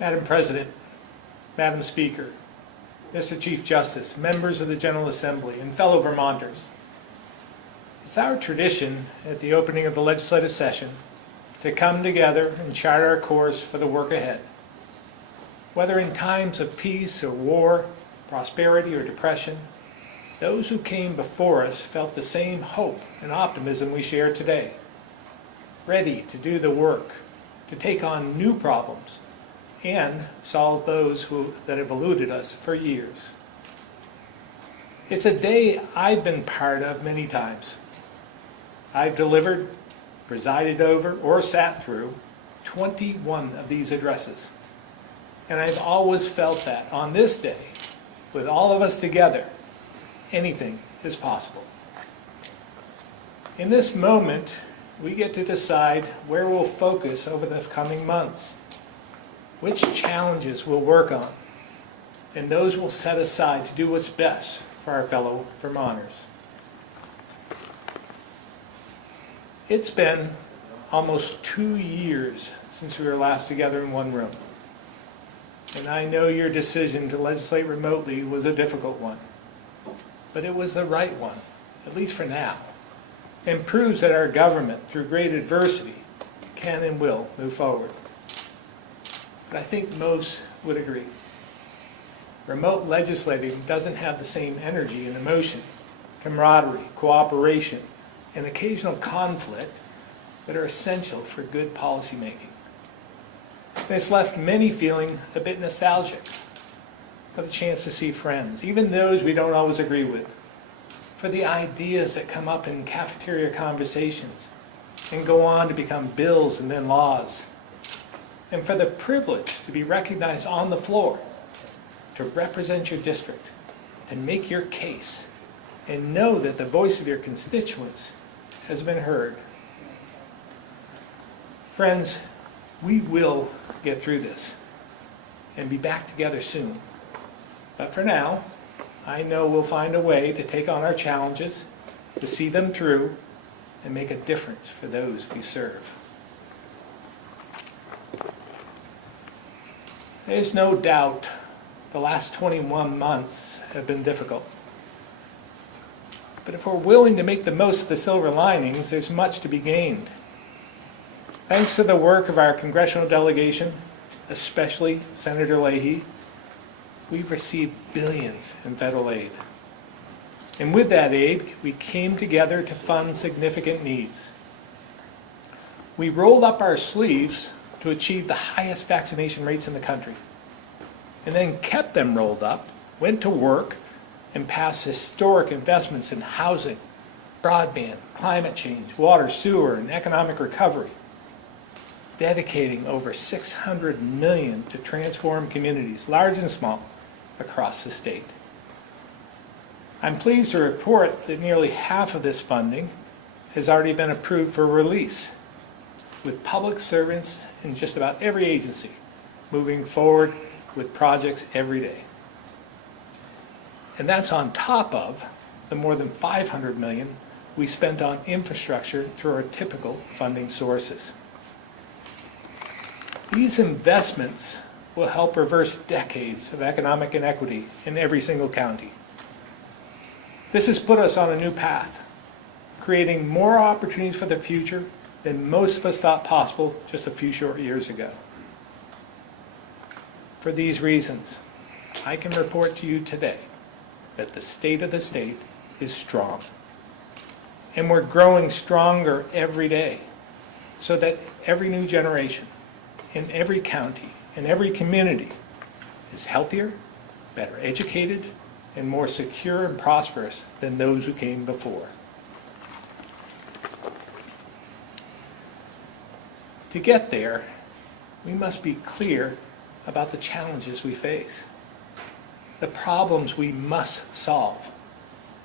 Madam President, Madam Speaker, Mr. Chief Justice, members of the General Assembly, and fellow Vermonters. It's our tradition at the opening of the legislative session to come together and chart our course for the work ahead. Whether in times of peace or war, prosperity or depression, those who came before us felt the same hope and optimism we share today, ready to do the work, to take on new problems, and solve those that have eluded us for years. It's a day I've been part of many times. I've delivered, presided over, or sat through 21 of these addresses. And I've always felt that on this day, with all of us together, anything is possible. In this moment, we get to decide where we'll focus over the coming months, which challenges we'll work on, and those we'll set aside to do what's best for our fellow Vermonters. It's been almost 2 years since we were last together in one room. And I know your decision to legislate remotely was a difficult one. But it was the right one, at least for now, and proves that our government, through great adversity, can and will move forward. But I think most would agree. Remote legislating doesn't have the same energy and emotion, camaraderie, cooperation, and occasional conflict that are essential for good policymaking. And it's left many feeling a bit nostalgic for the chance to see friends, even those we don't always agree with, for the ideas that come up in cafeteria conversations and go on to become bills and then laws, and for the privilege to be recognized on the floor, to represent your district, to make your case, and know that the voice of your constituents has been heard. Friends, we will get through this and be back together soon. But for now, I know we'll find a way to take on our challenges, to see them through, and make a difference for those we serve. There's no doubt the last 21 months have been difficult. But if we're willing to make the most of the silver linings, there's much to be gained. Thanks to the work of our congressional delegation, especially Senator Leahy, we've received billions in federal aid. And with that aid, we came together to fund significant needs. We rolled up our sleeves to achieve the highest vaccination rates in the country, and then kept them rolled up, went to work, and passed historic investments in housing, broadband, climate change, water, sewer, and economic recovery, dedicating over $600 million to transform communities, large and small, across the state. I'm pleased to report that nearly half of this funding has already been approved for release, with public servants in just about every agency moving forward with projects every day. And that's on top of the more than $500 million we spent on infrastructure through our typical funding sources. These investments will help reverse decades of economic inequity in every single county. This has put us on a new path, creating more opportunities for the future than most of us thought possible just a few short years ago. For these reasons, I can report to you today that the state of the state is strong. And we're growing stronger every day, so that every new generation in every county, in every community, is healthier, better educated, and more secure and prosperous than those who came before. To get there, we must be clear about the challenges we face, the problems we must solve,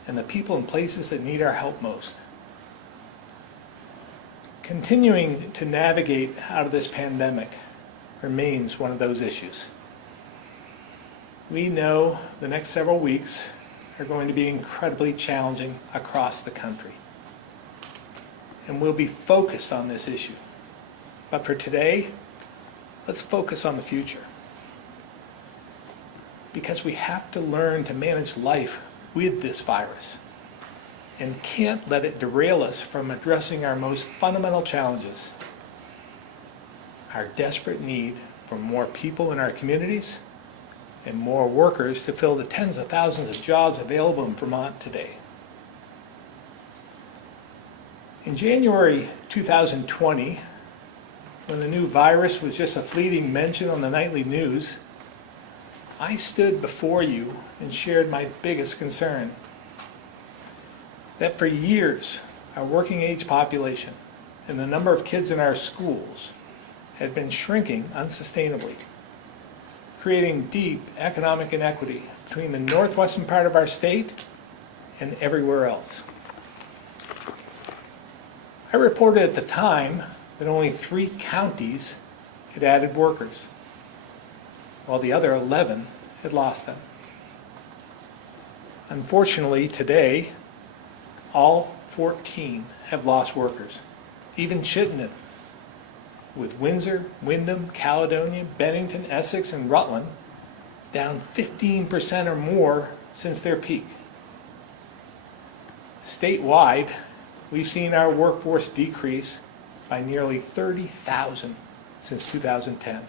and the people and places that need our help most. Continuing to navigate out of this pandemic remains one of those issues. We know the next several weeks are going to be incredibly challenging across the country. And we'll be focused on this issue. But for today, let's focus on the future. because we have to learn to manage life with this virus and can't let it derail us from addressing our most fundamental challenges: our desperate need for more people in our communities and more workers to fill the tens of thousands of jobs available in Vermont today. In January 2020, when the new virus was just a fleeting mention on the nightly news, I stood before you and shared my biggest concern: that for years our working age population and the number of kids in our schools had been shrinking unsustainably, creating deep economic inequity between the northwestern part of our state and everywhere else. I reported at the time that only 3 counties had added workers, while the other 11 had lost them. Unfortunately, today, all 14 have lost workers, even Chittenden, with Windsor, Windham, Caledonia, Bennington, Essex, and Rutland down 15% or more since their peak. Statewide, we've seen our workforce decrease by nearly 30,000 since 2010.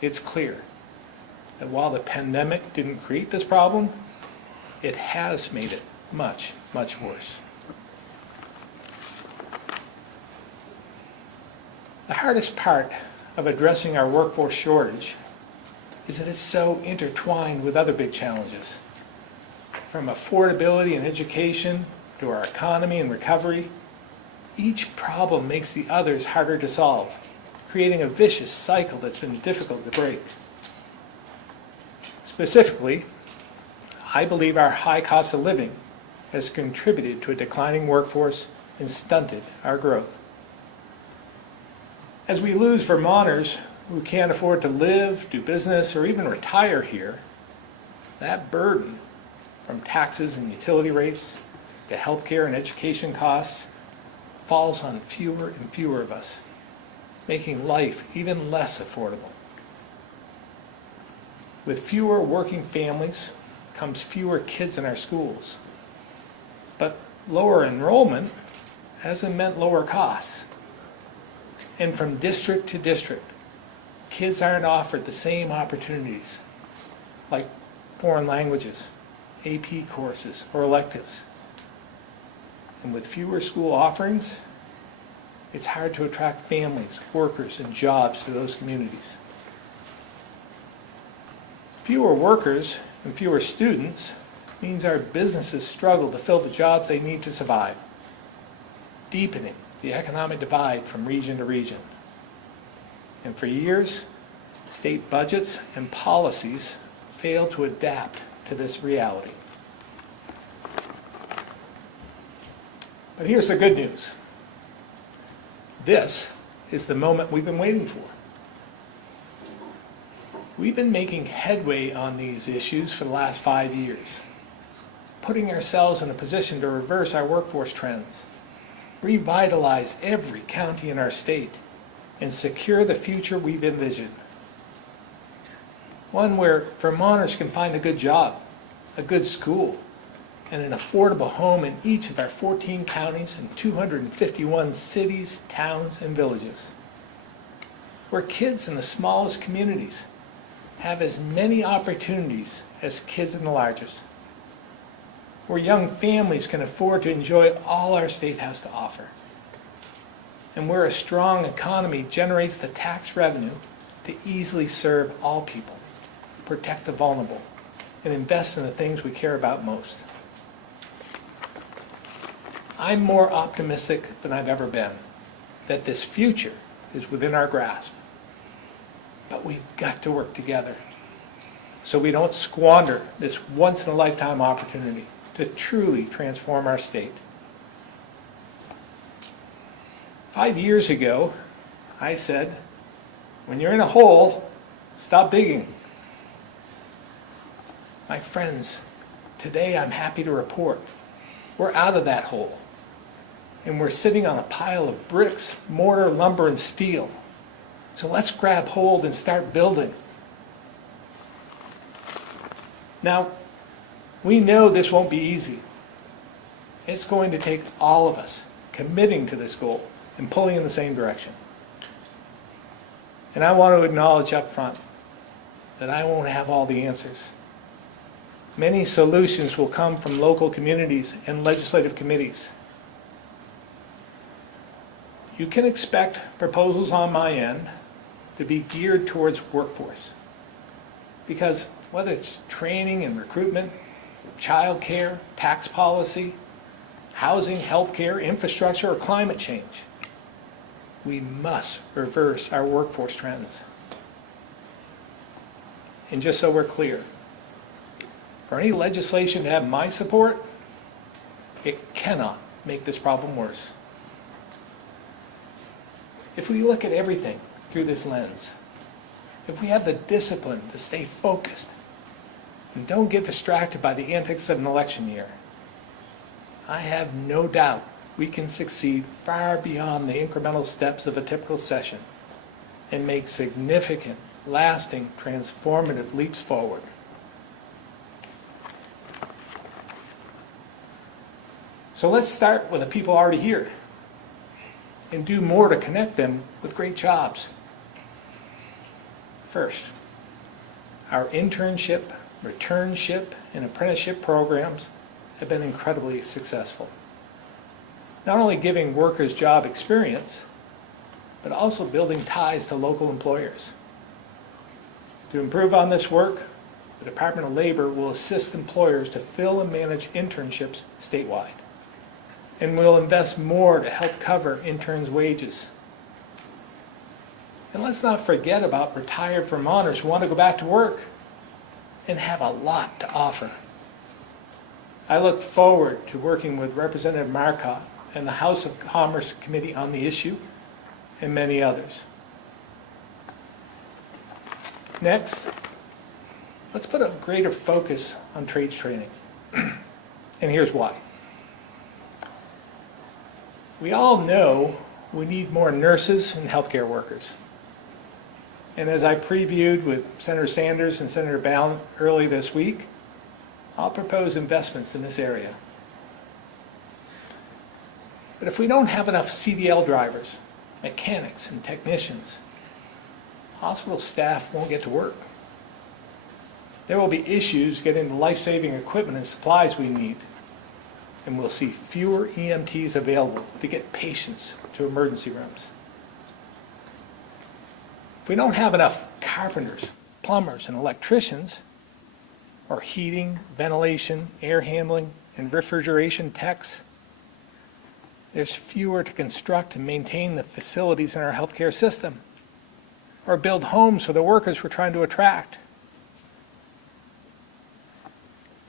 It's clear that while the pandemic didn't create this problem, it has made it much, much worse. The hardest part of addressing our workforce shortage is that it's so intertwined with other big challenges. From affordability and education to our economy and recovery, each problem makes the others harder to solve, creating a vicious cycle that's been difficult to break. Specifically, I believe our high cost of living has contributed to a declining workforce and stunted our growth. As we lose Vermonters who can't afford to live, do business, or even retire here, that burden, from taxes and utility rates to healthcare and education costs, falls on fewer and fewer of us, making life even less affordable. With fewer working families comes fewer kids in our schools. But lower enrollment hasn't meant lower costs. And from district to district, kids aren't offered the same opportunities, like foreign languages, AP courses, or electives. And with fewer school offerings, it's hard to attract families, workers, and jobs to those communities. Fewer workers and fewer students means our businesses struggle to fill the jobs they need to survive, deepening the economic divide from region to region. And for years, state budgets and policies failed to adapt to this reality. But here's the good news. This is the moment we've been waiting for. We've been making headway on these issues for the last 5 years, putting ourselves in a position to reverse our workforce trends, revitalize every county in our state, and secure the future we've envisioned. One where Vermonters can find a good job, a good school, and an affordable home in each of our 14 counties and 251 cities, towns, and villages. Where kids in the smallest communities have as many opportunities as kids in the largest. Where young families can afford to enjoy all our state has to offer. And where a strong economy generates the tax revenue to easily serve all people, protect the vulnerable, and invest in the things we care about most. I'm more optimistic than I've ever been that this future is within our grasp. But we've got to work together so we don't squander this once-in-a-lifetime opportunity to truly transform our state. 5 years ago, I said, when you're in a hole, stop digging. My friends, today I'm happy to report we're out of that hole. And we're sitting on a pile of bricks, mortar, lumber, and steel. So let's grab hold and start building. Now, we know this won't be easy. It's going to take all of us committing to this goal and pulling in the same direction. And I want to acknowledge up front that I won't have all the answers. Many solutions will come from local communities and legislative committees. You can expect proposals on my end to be geared towards workforce. Because whether it's training and recruitment, childcare, tax policy, housing, healthcare, infrastructure, or climate change, we must reverse our workforce trends. And just so we're clear, for any legislation to have my support, it cannot make this problem worse. If we look at everything through this lens, if we have the discipline to stay focused and don't get distracted by the antics of an election year, I have no doubt we can succeed far beyond the incremental steps of a typical session and make significant, lasting, transformative leaps forward. So let's start with the people already here and do more to connect them with great jobs. First, our internship, returnship, and apprenticeship programs have been incredibly successful. Not only giving workers job experience, but also building ties to local employers. To improve on this work, the Department of Labor will assist employers to fill and manage internships statewide, and will invest more to help cover interns' wages. And let's not forget about retired Vermonters who want to go back to work and have a lot to offer. I look forward to working with Representative Marcotte and the House of Commerce Committee on the issue, and many others. Next, let's put a greater focus on trades training. And here's why. We all know we need more nurses and healthcare workers. And as I previewed with Senator Sanders and Senator Ballin early this week, I'll propose investments in this area. But if we don't have enough CDL drivers, mechanics, and technicians, hospital staff won't get to work. There will be issues getting the life-saving equipment and supplies we need, and we'll see fewer EMTs available to get patients to emergency rooms. If we don't have enough carpenters, plumbers, and electricians, or heating, ventilation, air handling, and refrigeration techs, there's fewer to construct and maintain the facilities in our healthcare system, or build homes for the workers we're trying to attract.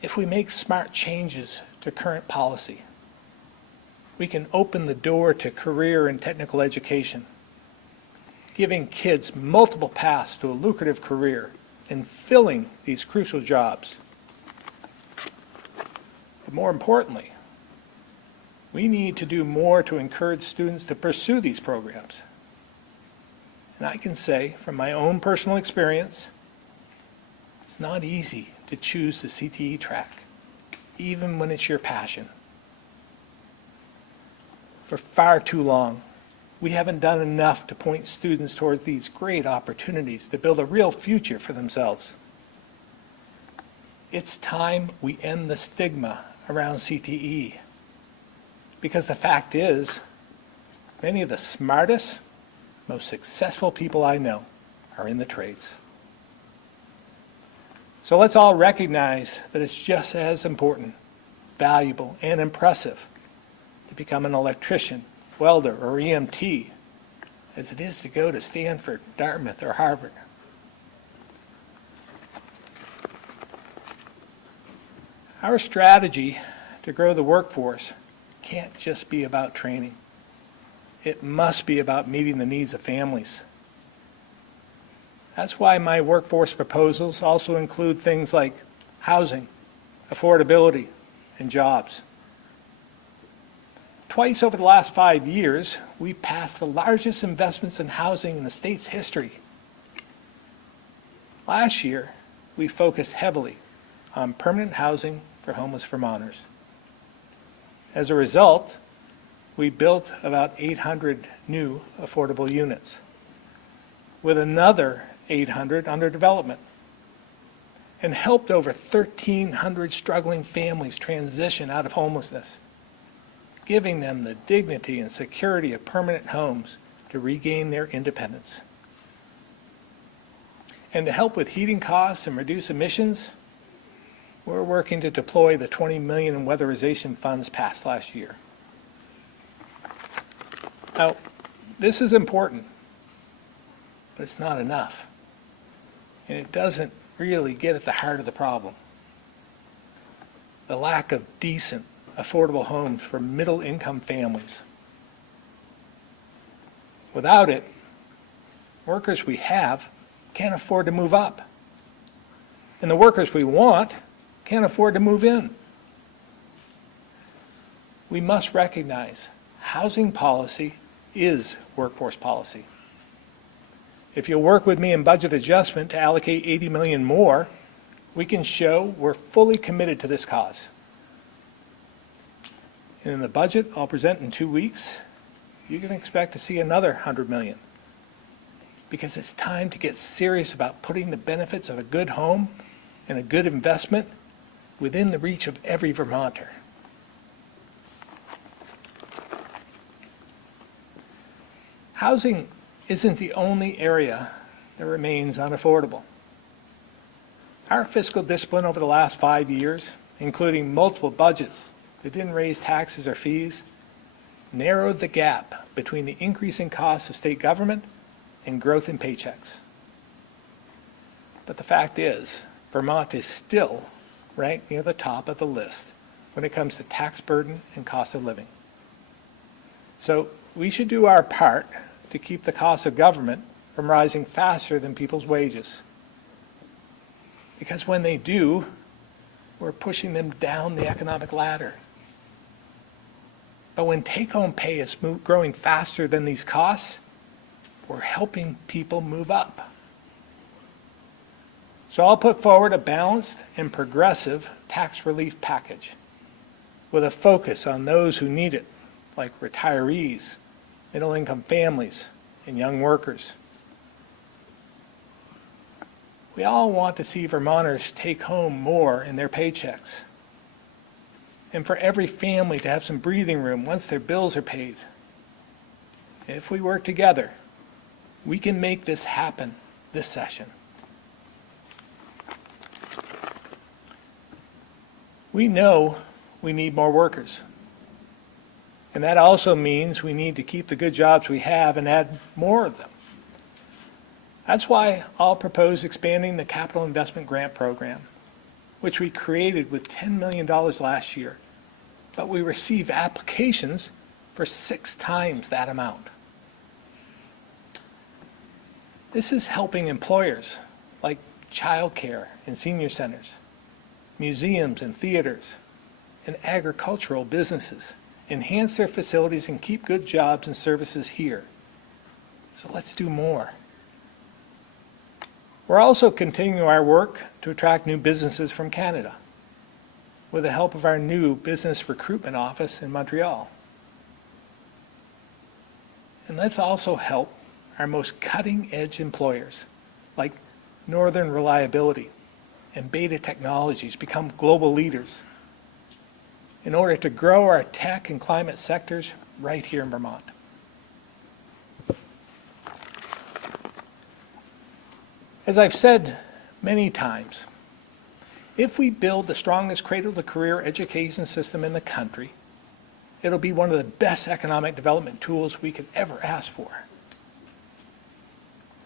If we make smart changes to current policy, we can open the door to career and technical education, giving kids multiple paths to a lucrative career and filling these crucial jobs. But more importantly, we need to do more to encourage students to pursue these programs. And I can say, from my own personal experience, it's not easy to choose the CTE track, even when it's your passion. For far too long, we haven't done enough to point students towards these great opportunities to build a real future for themselves. It's time we end the stigma around CTE, because the fact is, many of the smartest, most successful people I know are in the trades. So let's all recognize that it's just as important, valuable, and impressive to become an electrician, welder, or EMT as it is to go to Stanford, Dartmouth, or Harvard. Our strategy to grow the workforce can't just be about training. It must be about meeting the needs of families. That's why my workforce proposals also include things like housing, affordability, and jobs. Twice over the last 5 years, we passed the largest investments in housing in the state's history. Last year, we focused heavily on permanent housing for homeless Vermonters. As a result, we built about 800 new affordable units, with another 800 under development, and helped over 1,300 struggling families transition out of homelessness, giving them the dignity and security of permanent homes to regain their independence. And to help with heating costs and reduce emissions, we're working to deploy the $20 million in weatherization funds passed last year. Now, this is important, but it's not enough. And it doesn't really get at the heart of the problem. The lack of decent, affordable homes for middle-income families. Without it, workers we have can't afford to move up. And the workers we want can't afford to move in. We must recognize housing policy is workforce policy. If you'll work with me in budget adjustment to allocate $80 million more, we can show we're fully committed to this cause. And in the budget I'll present in 2 weeks, you can expect to see another $100 million. Because it's time to get serious about putting the benefits of a good home and a good investment within the reach of every Vermonter. Housing isn't the only area that remains unaffordable. Our fiscal discipline over the last 5 years, including multiple budgets that didn't raise taxes or fees, narrowed the gap between the increasing costs of state government and growth in paychecks. But the fact is, Vermont is still ranked near the top of the list when it comes to tax burden and cost of living. So we should do our part to keep the cost of government from rising faster than people's wages. Because when they do, we're pushing them down the economic ladder. But when take-home pay is growing faster than these costs, we're helping people move up. So I'll put forward a balanced and progressive tax relief package with a focus on those who need it, like retirees, middle-income families, and young workers. We all want to see Vermonters take home more in their paychecks, and for every family to have some breathing room once their bills are paid. If we work together, we can make this happen this session. We know we need more workers. And that also means we need to keep the good jobs we have and add more of them. That's why I'll propose expanding the Capital Investment Grant Program, which we created with $10 million last year, but we receive applications for 6 times that amount. This is helping employers like childcare and senior centers, museums and theaters, and agricultural businesses enhance their facilities and keep good jobs and services here. So let's do more. We're also continuing our work to attract new businesses from Canada with the help of our new business recruitment office in Montreal. And let's also help our most cutting-edge employers like Northern Reliability and Beta Technologies become global leaders in order to grow our tech and climate sectors right here in Vermont. As I've said many times, if we build the strongest cradle-to-career education system in the country, it'll be one of the best economic development tools we could ever ask for.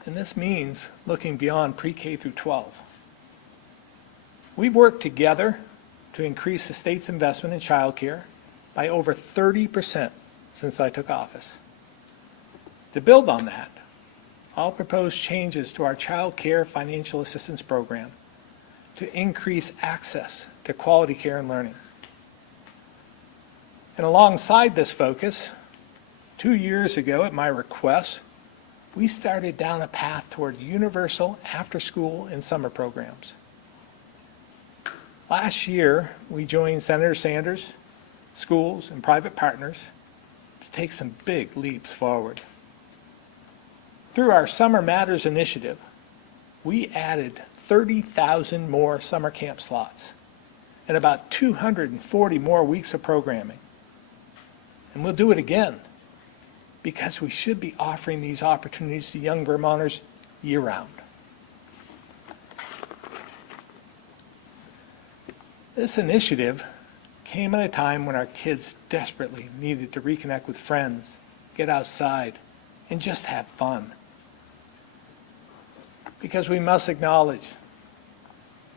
And this means looking beyond pre-K through 12. We've worked together to increase the state's investment in childcare by over 30% since I took office. To build on that, I'll propose changes to our child care financial assistance program to increase access to quality care and learning. And alongside this focus, 2 years ago at my request, we started down a path toward universal after-school and summer programs. Last year, we joined Senator Sanders, schools, and private partners to take some big leaps forward. Through our Summer Matters initiative, we added 30,000 more summer camp slots and about 240 more weeks of programming. And we'll do it again because we should be offering these opportunities to young Vermonters year-round. This initiative came at a time when our kids desperately needed to reconnect with friends, get outside, and just have fun. Because we must acknowledge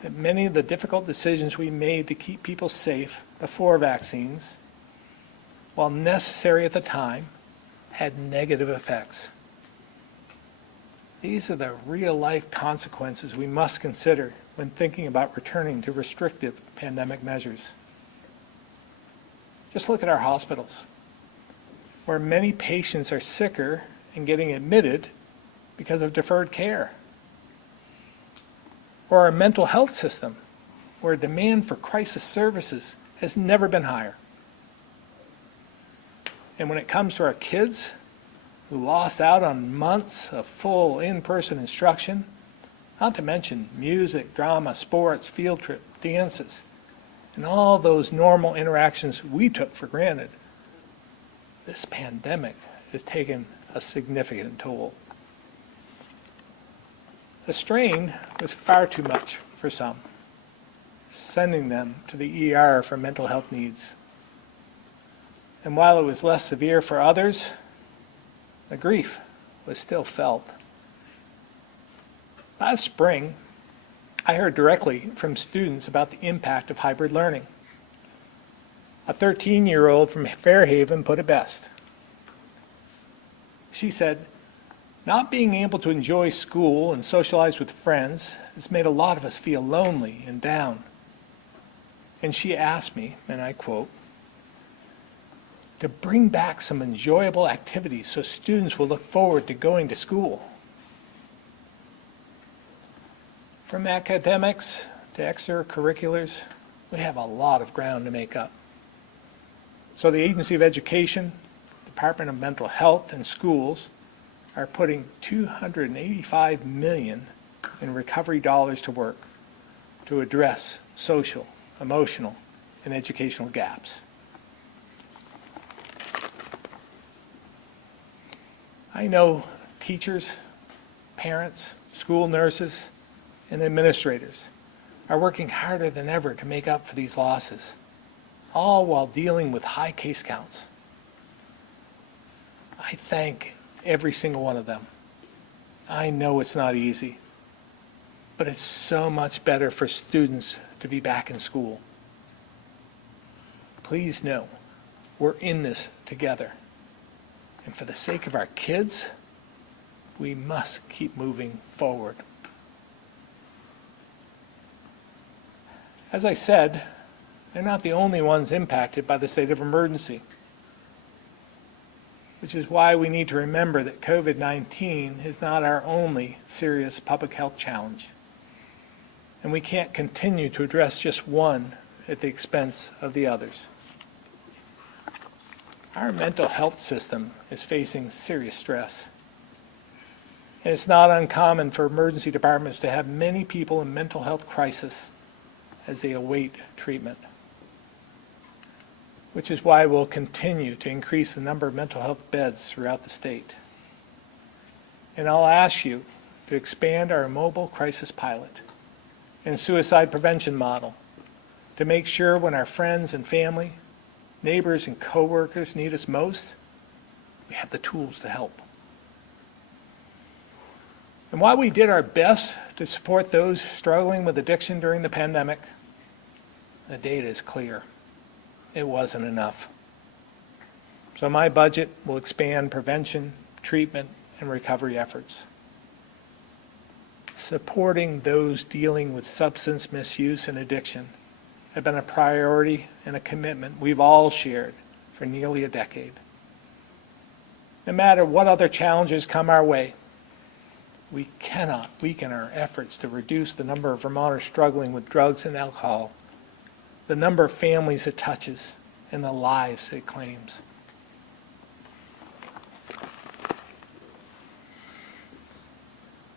that many of the difficult decisions we made to keep people safe before vaccines, while necessary at the time, had negative effects. These are the real-life consequences we must consider when thinking about returning to restrictive pandemic measures. Just look at our hospitals, where many patients are sicker and getting admitted because of deferred care. Or our mental health system, where demand for crisis services has never been higher. And when it comes to our kids who lost out on months of full in-person instruction, not to mention music, drama, sports, field trip, dances, and all those normal interactions we took for granted, this pandemic has taken a significant toll. The strain was far too much for some, sending them to the ER for mental health needs. And while it was less severe for others, the grief was still felt. Last spring, I heard directly from students about the impact of hybrid learning. A 13-year-old from Fairhaven put it best. She said, "Not being able to enjoy school and socialize with friends has made a lot of us feel lonely and down." And she asked me, and I quote, "to bring back some enjoyable activities so students will look forward to going to school." From academics to extracurriculars, we have a lot of ground to make up. So the Agency of Education, Department of Mental Health, and schools are putting $285 million in recovery dollars to work to address social, emotional, and educational gaps. I know teachers, parents, school nurses, and administrators are working harder than ever to make up for these losses, all while dealing with high case counts. I thank every single one of them. I know it's not easy, but it's so much better for students to be back in school. Please know, we're in this together. And for the sake of our kids, we must keep moving forward. As I said, they're not the only ones impacted by the state of emergency, which is why we need to remember that COVID-19 is not our only serious public health challenge. And we can't continue to address just one at the expense of the others. Our mental health system is facing serious stress. And it's not uncommon for emergency departments to have many people in mental health crisis as they await treatment, which is why we'll continue to increase the number of mental health beds throughout the state. And I'll ask you to expand our mobile crisis pilot and suicide prevention model to make sure when our friends and family, neighbors and coworkers need us most, we have the tools to help. And while we did our best to support those struggling with addiction during the pandemic, the data is clear. It wasn't enough. So my budget will expand prevention, treatment, and recovery efforts. Supporting those dealing with substance misuse and addiction have been a priority and a commitment we've all shared for nearly a decade. No matter what other challenges come our way, we cannot weaken our efforts to reduce the number of Vermonters struggling with drugs and alcohol the number of families it touches, and the lives it claims.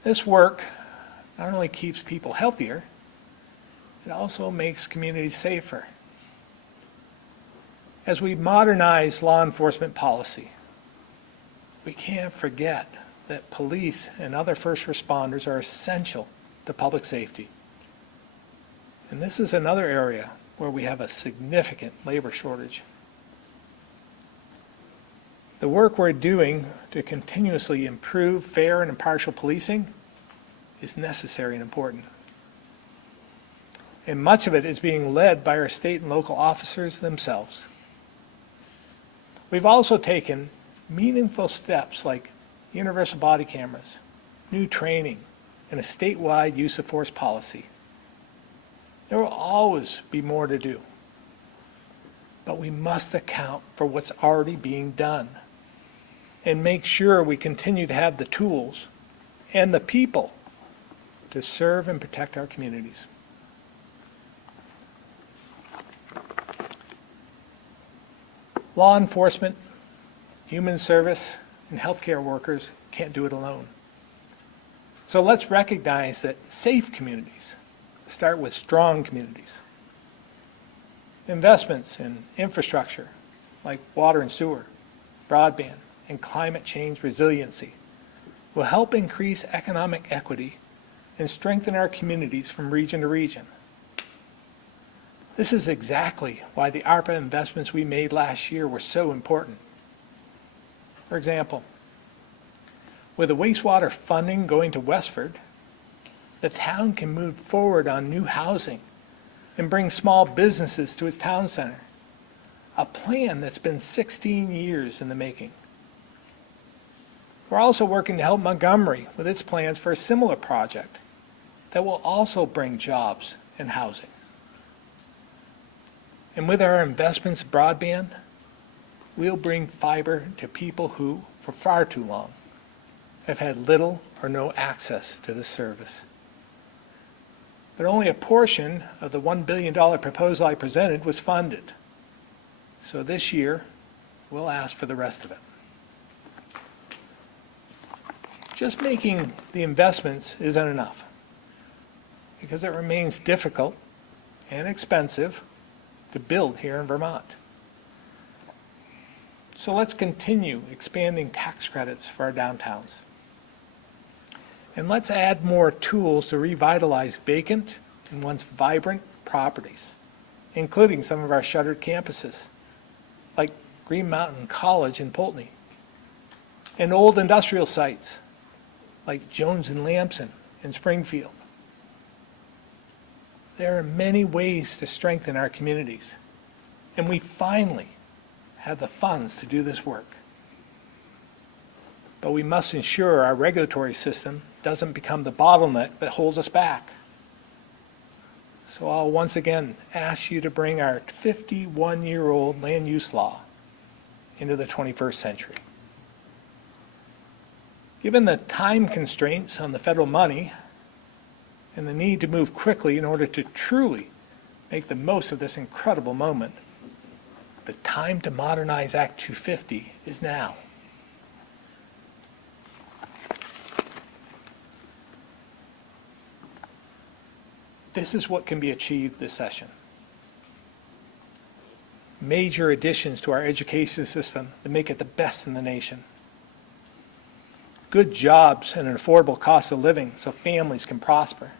This work not only keeps people healthier, it also makes communities safer. As we modernize law enforcement policy, we can't forget that police and other first responders are essential to public safety. And this is another area where we have a significant labor shortage. The work we're doing to continuously improve fair and impartial policing is necessary and important. And much of it is being led by our state and local officers themselves. We've also taken meaningful steps like universal body cameras, new training, and a statewide use of force policy. There will always be more to do, but we must account for what's already being done and make sure we continue to have the tools and the people to serve and protect our communities. Law enforcement, human service, and healthcare workers can't do it alone. So let's recognize that safe communities start with strong communities. Investments in infrastructure like water and sewer, broadband, and climate change resiliency will help increase economic equity and strengthen our communities from region to region. This is exactly why the ARPA investments we made last year were so important. For example, with the wastewater funding going to Westford, the town can move forward on new housing and bring small businesses to its town center, a plan that's been 16 years in the making. We're also working to help Montgomery with its plans for a similar project that will also bring jobs and housing. And with our investments in broadband, we'll bring fiber to people who, for far too long, have had little or no access to this service. But only a portion of the $1 billion proposal I presented was funded. So this year, we'll ask for the rest of it. Just making the investments isn't enough, because it remains difficult and expensive to build here in Vermont. So let's continue expanding tax credits for our downtowns. And let's add more tools to revitalize vacant and once vibrant properties, including some of our shuttered campuses, like Green Mountain College in Poultney, and old industrial sites, like Jones and Lamson in Springfield. There are many ways to strengthen our communities, and we finally have the funds to do this work. But we must ensure our regulatory system doesn't become the bottleneck that holds us back. So I'll once again ask you to bring our 51-year-old land use law into the 21st century. Given the time constraints on the federal money and the need to move quickly in order to truly make the most of this incredible moment, the time to modernize Act 250 is now. This is what can be achieved this session. Major additions to our education system that make it the best in the nation. Good jobs and an affordable cost of living so families can prosper.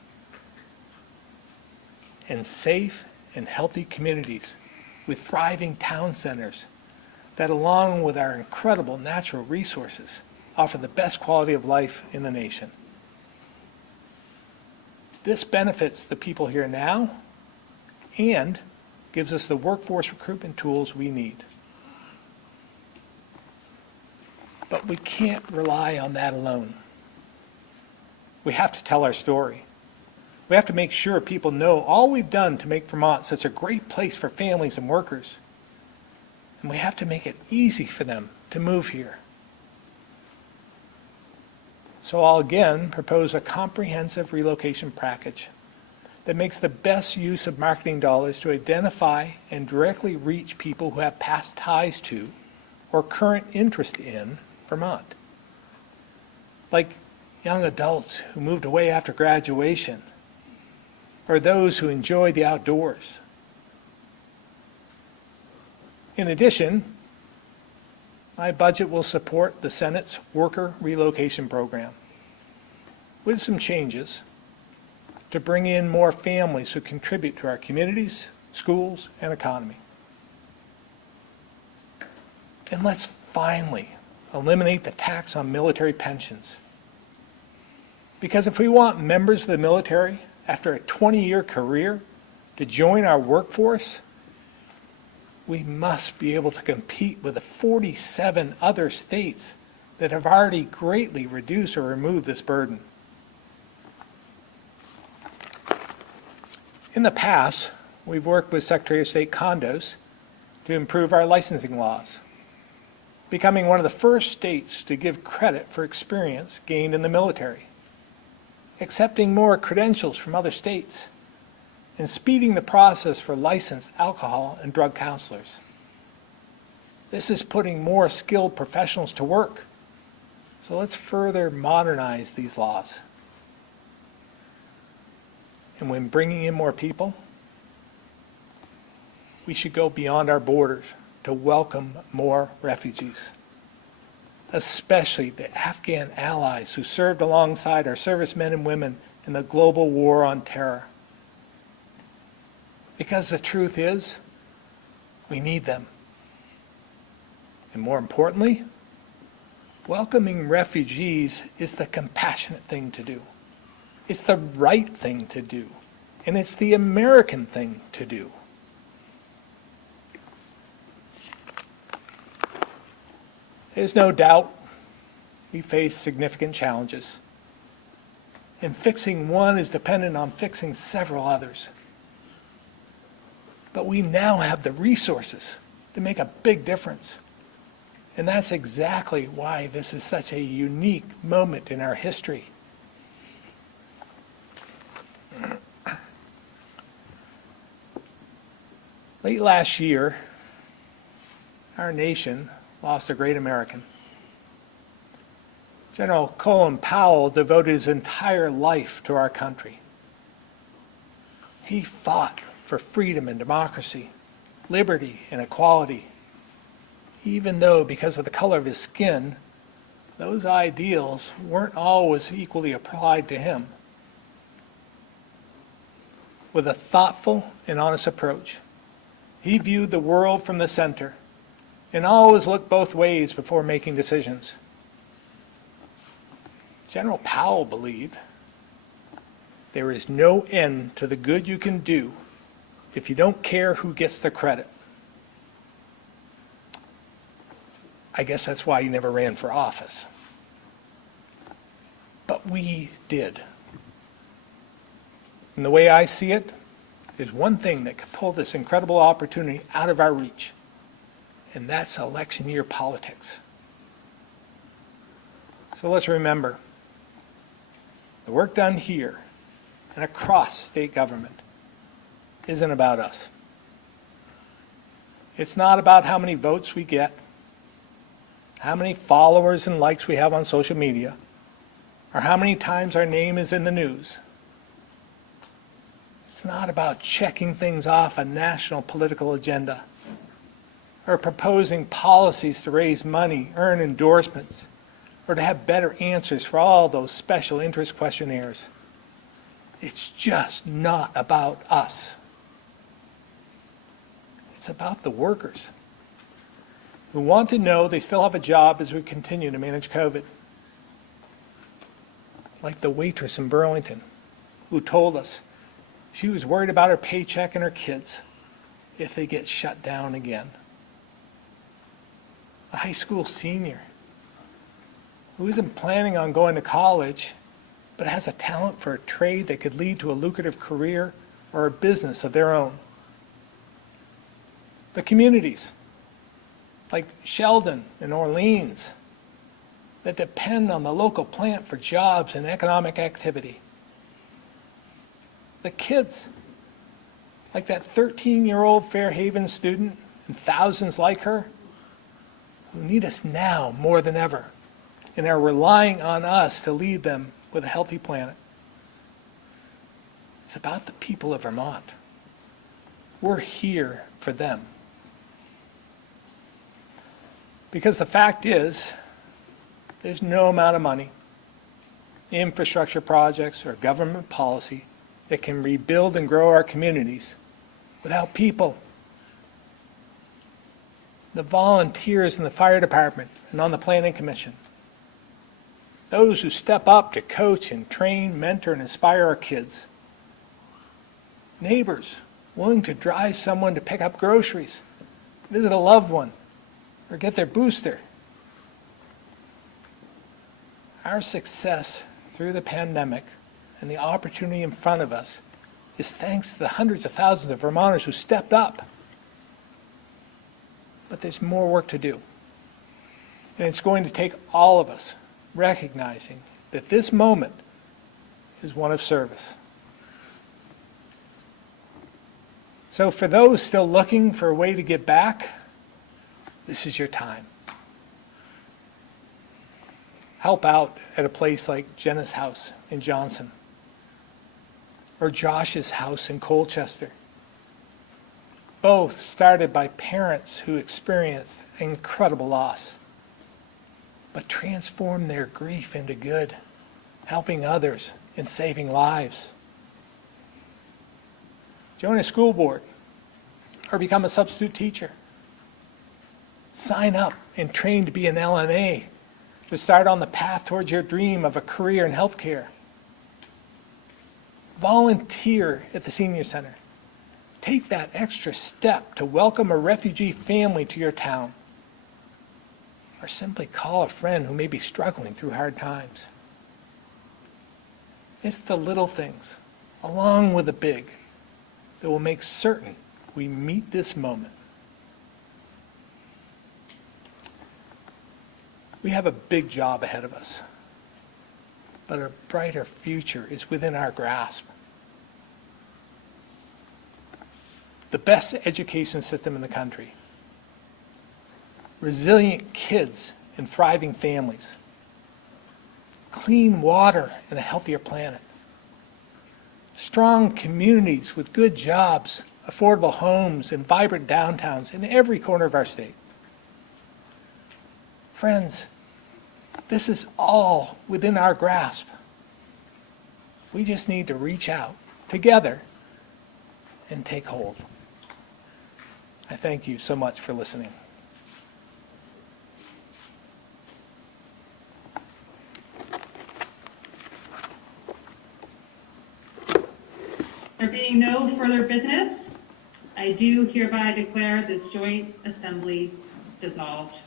And safe and healthy communities with thriving town centers that, along with our incredible natural resources, offer the best quality of life in the nation. This benefits the people here now and gives us the workforce recruitment tools we need. But we can't rely on that alone. We have to tell our story. We have to make sure people know all we've done to make Vermont such a great place for families and workers. And we have to make it easy for them to move here. So I'll again propose a comprehensive relocation package that makes the best use of marketing dollars to identify and directly reach people who have past ties to or current interest in Vermont. Like young adults who moved away after graduation, or those who enjoy the outdoors. In addition, my budget will support the Senate's Worker Relocation Program with some changes to bring in more families who contribute to our communities, schools, and economy. And let's finally eliminate the tax on military pensions. Because if we want members of the military, after a 20-year career, to join our workforce, we must be able to compete with the 47 other states that have already greatly reduced or removed this burden. In the past, we've worked with Secretary of State Kondos to improve our licensing laws, becoming one of the first states to give credit for experience gained in the military, accepting more credentials from other states, and speeding the process for licensed alcohol and drug counselors. This is putting more skilled professionals to work. So let's further modernize these laws. And when bringing in more people, we should go beyond our borders to welcome more refugees, especially the Afghan allies who served alongside our servicemen and women in the global war on terror. Because the truth is, we need them. And more importantly, welcoming refugees is the compassionate thing to do. It's the right thing to do. And it's the American thing to do. There's no doubt we face significant challenges. And fixing one is dependent on fixing several others. But we now have the resources to make a big difference. And that's exactly why this is such a unique moment in our history. Late last year, our nation lost a great American. General Colin Powell devoted his entire life to our country. He fought for freedom and democracy, liberty and equality, even though because of the color of his skin, those ideals weren't always equally applied to him. With a thoughtful and honest approach, he viewed the world from the center and always looked both ways before making decisions. General Powell believed there is no end to the good you can do if you don't care who gets the credit. I guess that's why he never ran for office. But we did. And the way I see it, there's one thing that could pull this incredible opportunity out of our reach, and that's election year politics. So let's remember, the work done here and across state government isn't about us. It's not about how many votes we get, how many followers and likes we have on social media, or how many times our name is in the news. It's not about checking things off a national political agenda or proposing policies to raise money, earn endorsements, or to have better answers for all those special interest questionnaires. It's just not about us. It's about the workers who want to know they still have a job as we continue to manage COVID. Like the waitress in Burlington who told us she was worried about her paycheck and her kids if they get shut down again. A high school senior who isn't planning on going to college but has a talent for a trade that could lead to a lucrative career or a business of their own. The communities like Sheldon and Orleans that depend on the local plant for jobs and economic activity. the kids, like that 13-year-old Fairhaven student and thousands like her, who need us now more than ever and are relying on us to lead them with a healthy planet. It's about the people of Vermont. We're here for them. Because the fact is, there's no amount of money, infrastructure projects, or government policy that can rebuild and grow our communities without people. The volunteers in the fire department and on the planning commission. Those who step up to coach and train, mentor, and inspire our kids. Neighbors willing to drive someone to pick up groceries, visit a loved one, or get their booster. Our success through the pandemic and the opportunity in front of us is thanks to the hundreds of thousands of Vermonters who stepped up. But there's more work to do. And it's going to take all of us recognizing that this moment is one of service. So for those still looking for a way to give back, this is your time. Help out at a place like Jenna's house in Johnson, or Josh's house in Colchester. Both started by parents who experienced incredible loss, but transformed their grief into good, helping others and saving lives. Join a school board or become a substitute teacher. Sign up and train to be an LNA to start on the path towards your dream of a career in healthcare. Volunteer at the senior center. Take that extra step to welcome a refugee family to your town. Or simply call a friend who may be struggling through hard times. It's the little things, along with the big, that will make certain we meet this moment. We have a big job ahead of us, but a brighter future is within our grasp. The best education system in the country, resilient kids and thriving families, clean water and a healthier planet, strong communities with good jobs, affordable homes, and vibrant downtowns in every corner of our state. Friends, this is all within our grasp. We just need to reach out together and take hold. I thank you so much for listening. There being no further business, I do hereby declare this joint assembly dissolved.